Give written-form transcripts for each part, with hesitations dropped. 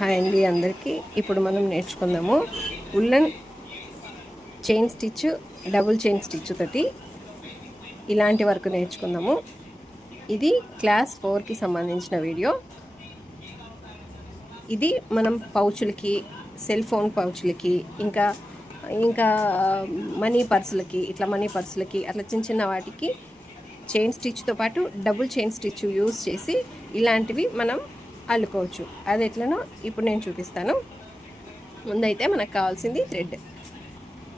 Hi అండి అందరికీ. ఇప్పుడు మనం నేర్చుకుందాము woollen chain stitch, double chain stitch తోటి ఇలాంటి వర్క్ నేర్చుకుందాము. ఇది క్లాస్ 4కి సంబంధించిన వీడియో. ఇది మనం పౌచులకి, సెల్ ఫోన్ పౌచులకి, ఇంకా ఇంకా మనీ పర్సులకి, మనీ పర్సులకి అట్లా చిన్న చిన్న వాటికి చైన్ స్టిచ్తో పాటు డబుల్ చైన్ స్టిచ్ యూజ్ చేసి ఇలాంటివి మనం అల్లుకోవచ్చు. అది ఎట్లనో ఇప్పుడు నేను చూపిస్తాను. ముందైతే మనకు కావాల్సింది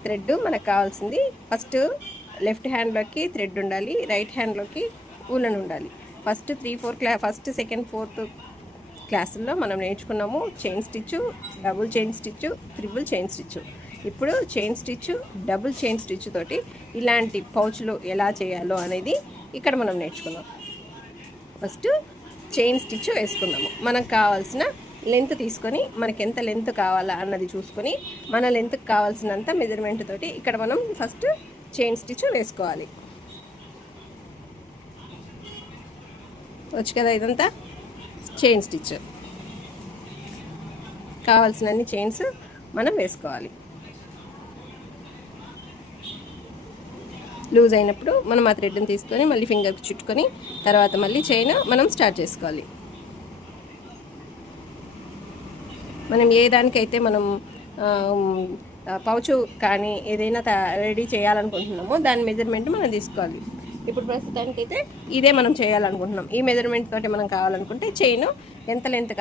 థ్రెడ్ మనకు కావాల్సింది. ఫస్ట్ లెఫ్ట్ హ్యాండ్లోకి థ్రెడ్ ఉండాలి, రైట్ హ్యాండ్లోకి ఉలన్ ఉండాలి. ఫస్ట్ 3, 4 ఫస్ట్, సెకండ్, 4th క్లాసుల్లో మనం నేర్చుకున్నాము chain stitch, double chain stitch, triple chain stitch. ఇప్పుడు chain stitch, double chain stitch తోటి ఇలాంటి పౌచ్లు ఎలా చేయాలో అనేది ఇక్కడ మనం నేర్చుకున్నాం. ఫస్ట్ చైన్ స్టిచ్ వేసుకున్నాము. మనకు కావాల్సిన లెంత్ తీసుకొని, మనకి ఎంత లెంత్ కావాలా అన్నది చూసుకొని, మన లెంత్కి కావాల్సినంత మెజర్మెంట్ తోటి ఇక్కడ మనం ఫస్ట్ చైన్ స్టిచ్ వేసుకోవాలి. వచ్చు కదా, ఇదంతా చైన్ స్టిచ్. కావాల్సినన్ని చైన్స్ మనం వేసుకోవాలి. లూజ్ అయినప్పుడు మనం ఆ థ్రెడ్ని తీసుకొని మళ్ళీ ఫింగర్కి చుట్టుకొని తర్వాత మళ్ళీ చైన్ మనం స్టార్ట్ చేసుకోవాలి. మనం ఏ దానికైతే మనం పౌచు కానీ ఏదైనా రెడీ చేయాలనుకుంటున్నామో దాని మెజర్మెంట్ మనం తీసుకోవాలి. ఇప్పుడు ప్రస్తుతానికైతే ఇదే మనం చేయాలనుకుంటున్నాం. ఈ మెజర్మెంట్ తోటి మనం కావాలనుకుంటే చైన్ ఎంత లెంత్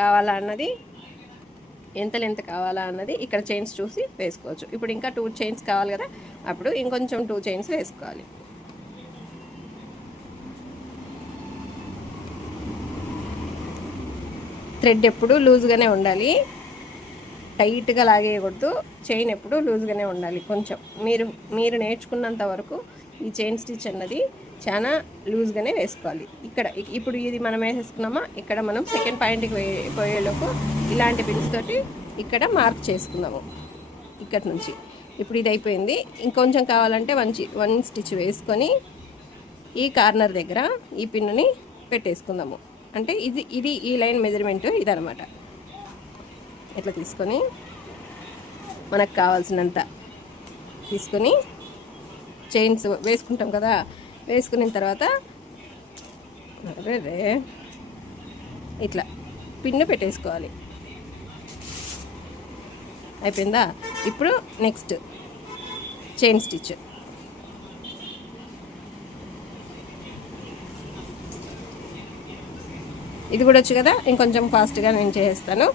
కావాలా అన్నది ఇక్కడ చైన్స్ చూసి వేసుకోవచ్చు. ఇప్పుడు ఇంకా 2 చైన్స్ కావాలి కదా, అప్పుడు ఇంకొంచెం 2 చైన్స్ వేసుకోవాలి. థ్రెడ్ ఎప్పుడు లూజ్గానే ఉండాలి, టైట్గా లాగేయకూడదు. చైన్ ఎప్పుడు లూజ్గానే ఉండాలి. కొంచెం మీరు నేర్చుకున్నంత వరకు ఈ చైన్ స్టిచ్ అన్నది చాలా లూజ్గానే వేసుకోవాలి. ఇప్పుడు ఇది మనం వేసేసుకున్నామా, ఇక్కడ మనం సెకండ్ పాయింట్కి పోయేలోపు ఇలాంటి పిన్స్ తోటి ఇక్కడ మార్క్ చేసుకుందాము. ఇక్కడ నుంచి ఇప్పుడు ఇది అయిపోయింది. ఇంకొంచెం కావాలంటే 1 స్టిచ్ వేసుకొని ఈ కార్నర్ దగ్గర ఈ పిన్నుని పెట్టేసుకుందాము. అంటే ఇది ఈ లైన్ మెజర్మెంట్ ఇదనమాట. ఇట్లా తీసుకొని మనకు కావాల్సినంత తీసుకొని చైన్స్ వేసుకుంటాం కదా, వేసుకున్న తర్వాత ఇట్లా పిన్ను పెట్టేసుకోవాలి. అయిపోయిందా? ఇప్పుడు నెక్స్ట్ చైన్ స్టిచ్. ఇది కూడా వచ్చు కదా, ఇంకొంచెం ఫాస్ట్గా నేను చేస్తాను.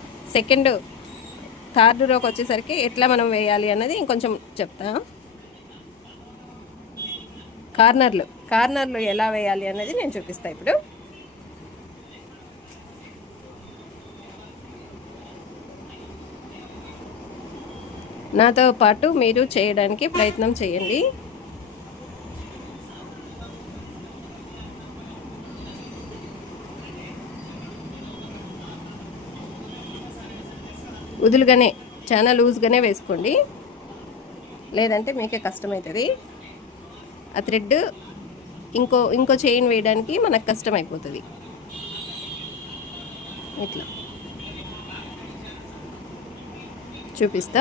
థర్డ్ రోకి వచ్చేసరికి ఎట్లా మనం వేయాలి అన్నది ఇంకొంచెం చెప్తా. కార్నర్లు ఎలా వేయాలి అన్నది నేను చూపిస్తాను ఇప్పుడు. నాతో పాటు మీరు చేయడానికి ప్రయత్నం చేయండి. వదులుగానే, చాలా లూజ్గానే వేసుకోండి, లేదంటే మీకే కష్టమవుతుంది. ఆ థ్రెడ్ ఇంకో చైన్ వేయడానికి మనకు కష్టమైపోతుంది. ఇట్లా చూపిస్తా.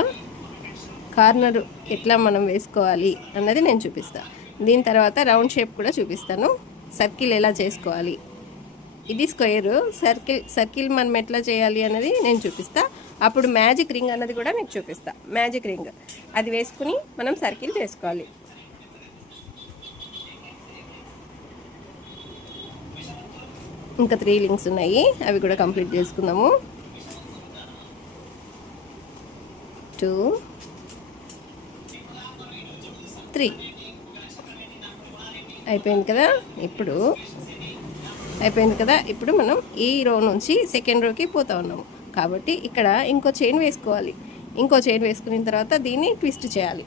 కార్నర్ ఎట్లా మనం వేసుకోవాలి అన్నది నేను చూపిస్తా. దీని తర్వాత రౌండ్ షేప్ కూడా చూపిస్తాను. సర్కిల్ ఎలా చేసుకోవాలి, ఇది స్క్వేర్, సర్కిల్ మనం ఎట్లా చేయాలి అన్నది నేను చూపిస్తా. అప్పుడు మ్యాజిక్ రింగ్ అన్నది కూడా మీకు చూపిస్తా. మ్యాజిక్ రింగ్ అది వేసుకుని మనం సర్కిల్ చేసుకోవాలి. ఇంకా 3 లింక్స్ ఉన్నాయి, అవి కూడా కంప్లీట్ చేసుకుందాము. 2, 3 అయిపోయింది కదా. ఇప్పుడు మనం ఈ రో నుంచి సెకండ్ రోకి పోతా ఉన్నాము కాబట్టి ఇక్కడ ఇంకో చైన్ వేసుకోవాలి. ఇంకో చైన్ వేసుకున్న తర్వాత దీన్ని ట్విస్ట్ చేయాలి.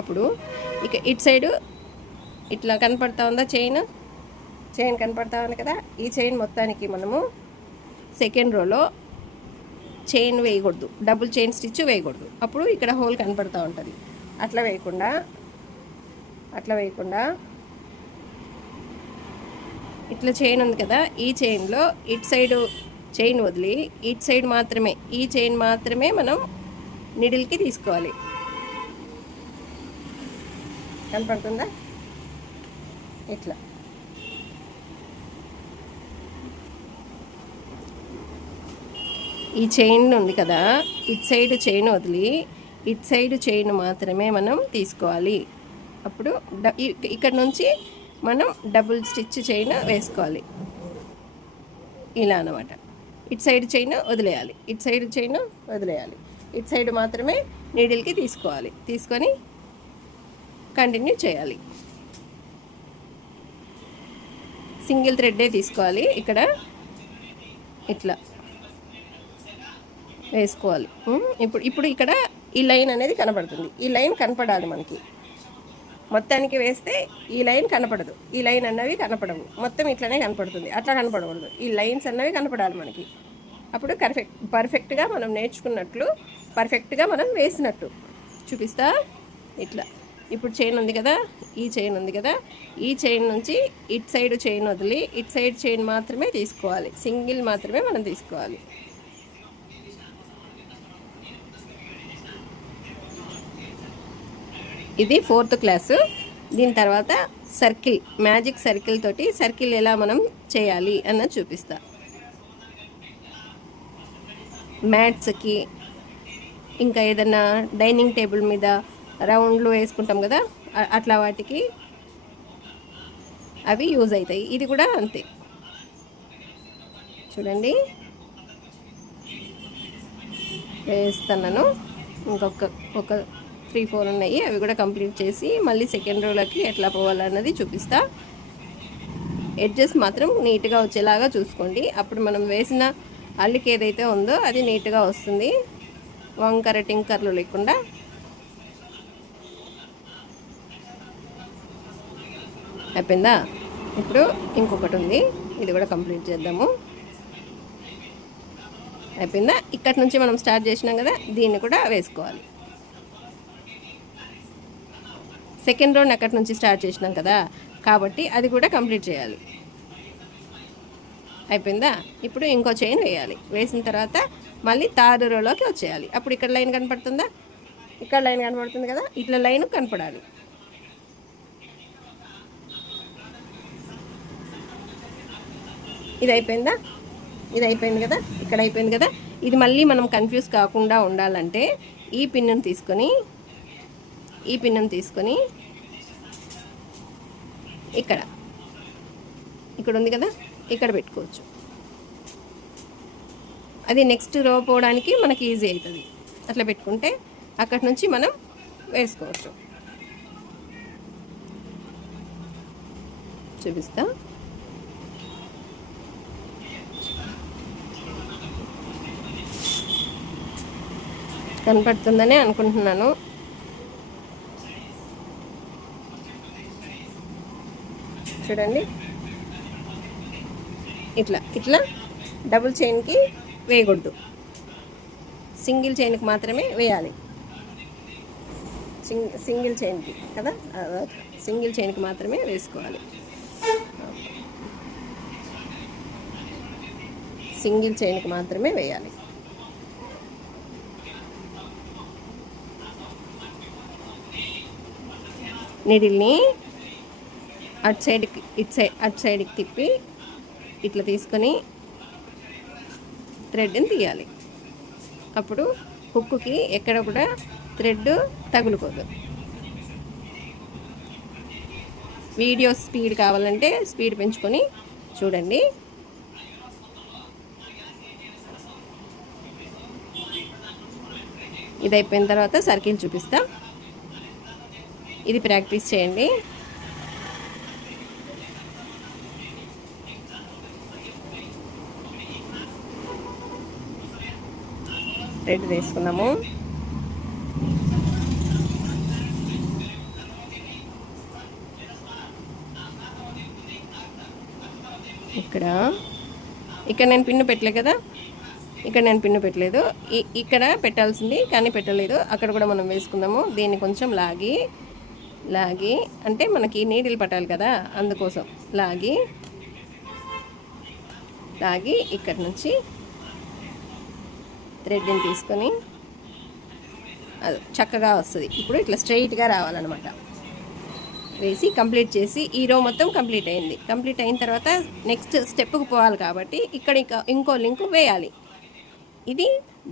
అప్పుడు ఇక ఇటు సైడు ఇట్లా కనపడతా ఉందా, చైన్ కనపడతా ఉంది కదా. ఈ చైన్ మొత్తానికి మనము సెకండ్ రోలో చైన్ వేయకూడదు, డబుల్ చైన్ స్టిచ్ వేయకూడదు. అప్పుడు ఇక్కడ హోల్ కనపడతా ఉంటుంది. అట్లా వేయకుండా ఇట్లా చైన్ ఉంది కదా, ఈ చైన్లో ఇటు సైడు చైన్ వదిలి ఇటు సైడ్ మాత్రమే, ఈ చైన్ మాత్రమే మనం నీడిల్కి తీసుకోవాలి. కనపడుతుందా? ఇట్లా ఈ చైన్ ఉంది కదా, ఇటు సైడ్ చైన్ వదిలి ఇటు సైడ్ చైన్ మాత్రమే మనం తీసుకోవాలి. అప్పుడు ఇక్కడ నుంచి మనం డబుల్ స్టిచ్ చైన్ వేసుకోవాలి. ఇలా అన్నమాట. ఇటు సైడ్ చైన్ వదిలేయాలి, ఇటు సైడ్ చైన్ వదిలేయాలి. ఇటు సైడ్ మాత్రమే నీడిల్కి తీసుకోవాలి. తీసుకొని కంటిన్యూ చేయాలి. సింగిల్ థ్రెడ్డే తీసుకోవాలి. ఇక్కడ ఇట్లా వేసుకోవాలి. ఇప్పుడు ఇక్కడ ఈ లైన్ అనేది కనపడుతుంది. ఈ లైన్ కనపడాలి మనకి. మొత్తానికి వేస్తే ఈ లైన్ కనపడదు, ఈ లైన్ అన్నవి కనపడవు, మొత్తం ఇట్లనే కనపడుతుంది. అట్లా కనపడకూడదు, ఈ లైన్స్ అన్నవి కనపడాలి మనకి. అప్పుడు పర్ఫెక్ట్గా మనం నేర్చుకున్నట్లు, పర్ఫెక్ట్గా మనం వేసినట్టు చూపిస్తా. ఇట్లా ఇప్పుడు చైన్ ఉంది కదా, ఈ చైన్ ఉంది కదా, ఈ చైన్ నుంచి ఇటు సైడ్ చైన్ వదిలి ఇటు సైడ్ చైన్ మాత్రమే తీసుకోవాలి. సింగిల్ మాత్రమే మనం తీసుకోవాలి. ఇది 4th క్లాసు. దీని తర్వాత సర్కిల్, మ్యాజిక్ సర్కిల్ తోటి సర్కిల్ ఎలా మనం చేయాలి అన్నది చూపిస్తా. మ్యాట్స్కి ఇంకా ఏదైనా డైనింగ్ టేబుల్ మీద రౌండ్లు వేసుకుంటాం కదా, అట్లా వాటికి అవి యూజ్ అవుతాయి. ఇది కూడా అంతే. చూడండి వేస్తున్నాను. ఒక 3-4 ఉన్నాయి, అవి కూడా కంప్లీట్ చేసి మళ్ళీ సెకండ్ రోలోకి ఎట్లా పోవాలన్నది చూపిస్తా. ఎడ్జెస్ మాత్రం నీట్గా వచ్చేలాగా చూసుకోండి. అప్పుడు మనం వేసిన అల్లిక ఏదైతే ఉందో అది నీట్గా వస్తుంది, వంకర టింకర్లు లేకుండా. అయిపోయిందా? ఇప్పుడు ఇంకొకటి ఉంది, ఇది కూడా కంప్లీట్ చేద్దాము. అయిపోయిందా? ఇక్కడి నుంచి మనం స్టార్ట్ చేసినాం కదా, దీన్ని కూడా వేసుకోవాలి. సెకండ్ రౌండ్ అక్కడి నుంచి స్టార్ట్ చేసినాం కదా, కాబట్టి అది కూడా కంప్లీట్ చేయాలి. అయిపోయిందా? ఇప్పుడు ఇంకో చైన్ వేయాలి. వేసిన తర్వాత మళ్ళీ థర్డ్ రోలోకి వచ్చేయాలి. అప్పుడు ఇక్కడ లైన్ కనపడుతుందా? ఇక్కడ లైన్ కనపడుతుంది కదా, ఇట్లా లైన్ కనపడాలి. ఇది అయిపోయిందా? ఇది అయిపోయింది కదా, ఇక్కడ అయిపోయింది కదా. ఇది మళ్ళీ మనం కన్ఫ్యూజ్ కాకుండా ఉండాలంటే ఈ పిన్నును తీసుకొని ఇక్కడ ఉంది కదా, ఇక్కడ పెట్టుకోవచ్చు. అది నెక్స్ట్ రో పోవడానికి మనకి ఈజీ అవుతుంది. అట్లా పెట్టుకుంటే అక్కడి నుంచి మనం వేసుకోవచ్చు. చూపిస్తా. కనపడుతుందనే అనుకుంటున్నాను. చూడండి, ఇట్లా డబుల్ చైన్కి వేయకూడదు, సింగిల్ చైన్కి మాత్రమే వేయాలి. సింగిల్ చైన్కి కదా, సింగిల్ చైన్కి మాత్రమే వేసుకోవాలి. సింగిల్ చైన్కి మాత్రమే వేయాలి. నీడిల్ని అటు సైడ్కి తిప్పి ఇట్లా తీసుకొని థ్రెడ్ని తీయాలి. అప్పుడు హుక్కుకి ఎక్కడ కూడా థ్రెడ్ తగులుకోదు. వీడియో స్పీడ్ కావాలంటే స్పీడ్ పెంచుకొని చూడండి. ఇది అయిపోయిన తర్వాత సర్కిల్ చూపిస్తా. ఇది ప్రాక్టీస్ చేయండి. థ్రెడ్ తీసుకున్నాము. ఇక్కడ నేను పిన్ను పెట్టలే కదా, ఇక్కడ నేను పిన్ను పెట్టలేదు. ఇక్కడ పెట్టాల్సింది కానీ పెట్టలేదు. అక్కడ కూడా మనం వేసుకుందాము. దీన్ని కొంచెం లాగి అంటే మనకి నీడిల్ పట్టాలి కదా, అందుకోసం లాగి లాగి ఇక్కడ నుంచి థ్రెడ్ని తీసుకొని అది చక్కగా వస్తుంది. ఇప్పుడు ఇట్లా స్ట్రైట్గా రావాలన్నమాట. వేసి కంప్లీట్ చేసి ఈ రో మొత్తం కంప్లీట్ అయింది. కంప్లీట్ అయిన తర్వాత నెక్స్ట్ స్టెప్కి పోవాలి కాబట్టి ఇక్కడ ఇంకో లింక్ వేయాలి. ఇది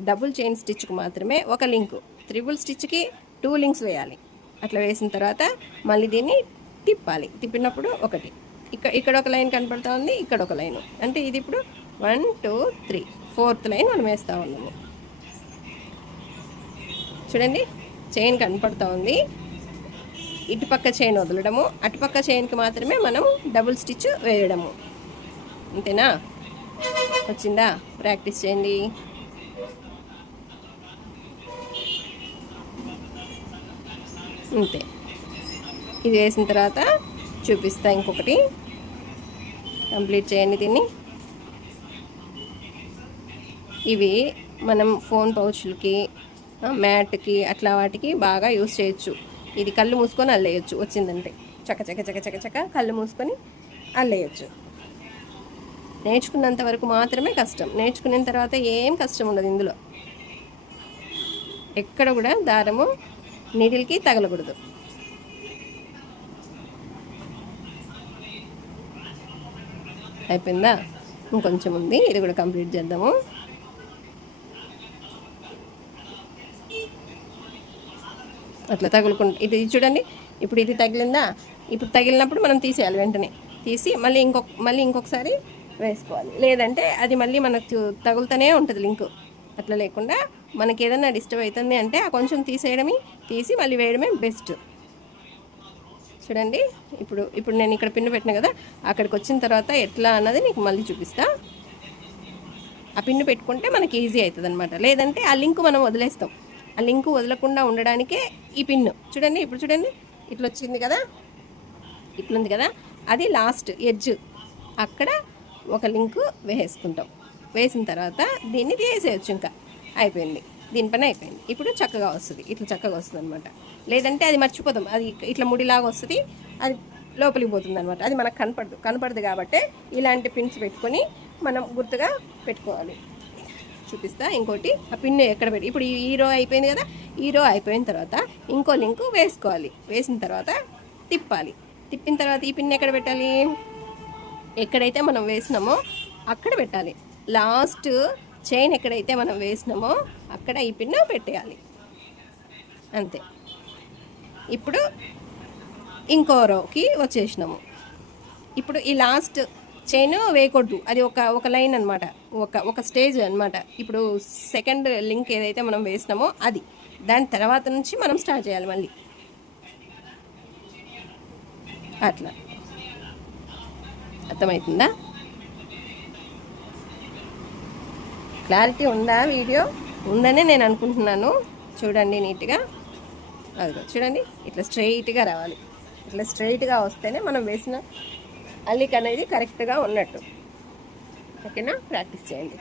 డబుల్ చైన్ స్టిచ్కి మాత్రమే ఒక లింకు, త్రిబుల్ స్టిచ్కి 2 లింక్స్ వేయాలి. అట్లా వేసిన తర్వాత మళ్ళీ దీన్ని తిప్పాలి. తిప్పినప్పుడు ఒకటి ఇక్కడ ఒక లైన్ కనపడుతూ ఉంది, ఇక్కడ ఒక లైన్, అంటే ఇది ఇప్పుడు 1 2 3 4th లైన్ మనం వేస్తూ ఉన్నాము. చూడండి, చైన్ కనపడుతూ ఉంది. ఇటుపక్క చైన్ వదలడము, అటుపక్క చైన్కి మాత్రమే మనం డబుల్ స్టిచ్ వేయడము. అంతేనా? వచ్చిందా? ప్రాక్టీస్ చేయండి. అంతే. ఇది వేసిన తర్వాత చూపిస్తా ఇంకొకటి. కంప్లీట్ చేయండి దీన్ని. ఇవి మనం ఫోన్ పౌచ్లకి, మ్యాట్కి అట్లా వాటికి బాగా యూస్ చేయొచ్చు. ఇది కళ్ళు మూసుకొని అల్లేయచ్చు. వచ్చిందంటే చక్క చక్క చక్క చక్క చక్క కళ్ళు మూసుకొని అల్లేయచ్చు. నేర్చుకున్నంత వరకు మాత్రమే కష్టం. నేర్చుకున్న తర్వాత ఏం కష్టం ఉండదు ఇందులో. ఎక్కడ కూడా దారము నీడిల్కి తగలకూడదు. అయిపోయిందా? ఇంకొంచెం ఉంది, ఇది కూడా కంప్లీట్ చేద్దాము. అట్లా తగులుకుంటా. ఇది చూడండి, ఇప్పుడు ఇది తగిలిందా? ఇప్పుడు తగిలినప్పుడు మనం తీసేయాలి. వెంటనే తీసి మళ్ళీ ఇంకొకసారి వేసుకోవాలి. లేదంటే అది మళ్ళీ మనకు తగులుతూనే ఉంటుంది లింకు. అట్లా లేకుండా మనకి ఏదైనా డిస్టర్బ్ అవుతుంది అంటే ఆ కొంచెం తీసి మళ్ళీ వేయడమే బెస్ట్. చూడండి, ఇప్పుడు నేను ఇక్కడ పిన్ను పెట్టినా కదా, అక్కడికి వచ్చిన తర్వాత ఎట్లా అన్నది నీకు మళ్ళీ చూపిస్తా. ఆ పిన్ను పెట్టుకుంటే మనకి ఈజీ అవుతుంది అనమాట. లేదంటే ఆ లింక్ మనం వదిలేస్తాం. ఆ లింక్ వదలకుండా ఉండడానికే ఈ పిన్ను. చూడండి, ఇప్పుడు చూడండి, ఇట్లా వచ్చింది కదా, ఇట్లుంది కదా, అది లాస్ట్ ఎడ్జ్. అక్కడ ఒక లింకు వేసుకుంటాం. వేసిన తర్వాత దీన్ని తీసేయచ్చు. ఇంకా అయిపోయింది, దీనిపైన అయిపోయింది. ఇప్పుడు చక్కగా వస్తుంది, ఇట్లా చక్కగా వస్తుంది అనమాట. లేదంటే అది మర్చిపోతాం, అది ఇట్లా ముడిలాగా వస్తుంది, అది లోపలికి పోతుంది అనమాట. అది మనకు కనపడదు కాబట్టి ఇలాంటి పిన్స్ పెట్టుకొని మనం గుర్తుగా పెట్టుకోవాలి. చూపిస్తా ఇంకోటి. ఆ పిన్ ఎక్కడ పెట్టి, ఇప్పుడు ఈ రో అయిపోయింది కదా, ఈ రో అయిపోయిన తర్వాత ఇంకో లింకు వేసుకోవాలి. వేసిన తర్వాత తిప్పాలి. తిప్పిన తర్వాత ఈ పిన్ ఎక్కడ పెట్టాలి? ఎక్కడైతే మనం వేసినామో అక్కడ పెట్టాలి. లాస్ట్ చైన్ ఎక్కడైతే మనం వేసినామో అక్కడ ఈ పిన్ పెట్టేయాలి. అంతే. ఇప్పుడు ఇంకో రోకి వచ్చేసినాము. ఇప్పుడు ఈ లాస్ట్ చైన్ వేయకూడదు, అది ఒక లైన్ అనమాట, ఒక స్టేజ్ అనమాట. ఇప్పుడు సెకండ్ లింక్ ఏదైతే మనం వేసినామో అది, దాని తర్వాత నుంచి మనం స్టార్ట్ చేయాలి మళ్ళీ. అట్లా అర్థమవుతుందా? క్లారిటీ ఉందా? వీడియో ఉందనే నేను అనుకుంటున్నాను. చూడండి నీట్గా, అదిగో చూడండి, ఇట్లా స్ట్రైట్గా రావాలి. ఇట్లా స్ట్రైట్గా వస్తేనే మనం వేసిన అల్లిక అనేది కరెక్ట్గా ఉన్నట్టు. ఓకేనా? ప్రాక్టీస్ చేయండి.